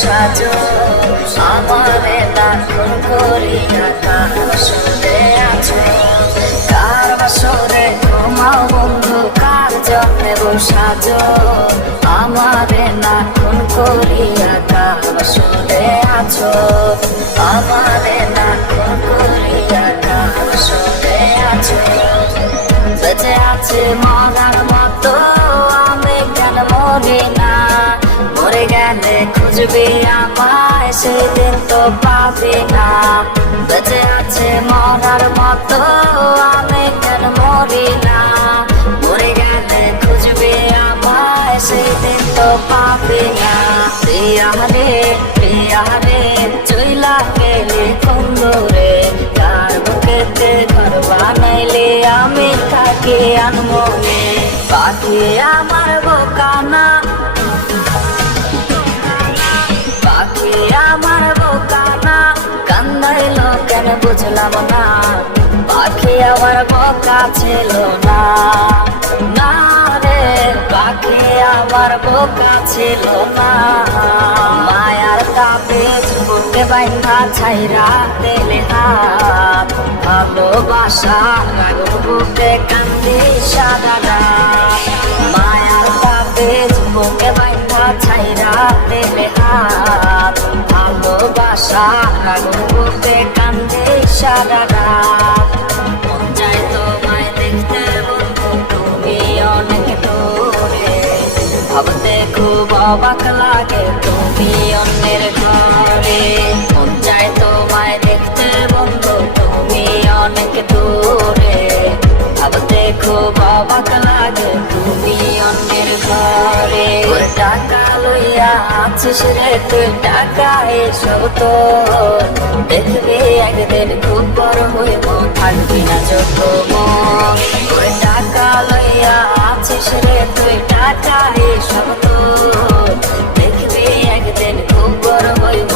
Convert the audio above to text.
সাজো আমারে দাফন করিয়া কার বাসরে আছো কার বাসরে ঘুমাও বন্ধু কার জন্যে সাজো আমারে দাফন করিয়া কার বাসরে আছো আমারে দাফন করিয়া কার বাসরে আছো বেঁচে আছে মরার মতো আমি কেন মরি না মরে গেলে খুঁজবি আমায় সেদিন তো পাবি না বেঁচে আছে মরার মতো আমি কেন মরি না মরে গেলে খুঁজবি আমায় সেদিন তো পাবি না প্রিয়া রে চইলা গেলে কুন্দরে তার বুকেতে ঘর বানাইলে আমি থাকি আনমনে পাখি আমার বোকানা পাখি আমার বোকানা কান্দাইল কেন বুঝলাম না পাখি আমার বোকা ছিল না না রে পাখি আমার বোকা ছিল না মায়ার তাবিজ বুকে বাইন্ধা ছাইরা দিলে হাত ভালোবাসা রাগ বুকে কান্দি সারা রাত মায়ার তাবিজ বুকে বাইন্ধা ছাইরা দিলে হাত ভালোবাসা রাগ বুকে কান্দি সারা রাত মন যায় তোমায় দেখতে বন্ধু তুমি অনেক দূরে ভাবতে খুব অবাক লাগে তুমি অন্যের ঘরে মন যায় তোমায় দেখতে বন্ধু তুমি অনেক দূরে ভাবতে খুব অবাক লাগে তুমি অন্যের ঘরে ওর টাকা লইয়া আছিস রে তুই টাকা এসব তো দেখবি একদিন খুব বড় হইব থাকবি না যত মন ওর টাকা লইয়া আছিস রে তুই টাকা এসব তো দেখবি একদিন খুব বড় হইব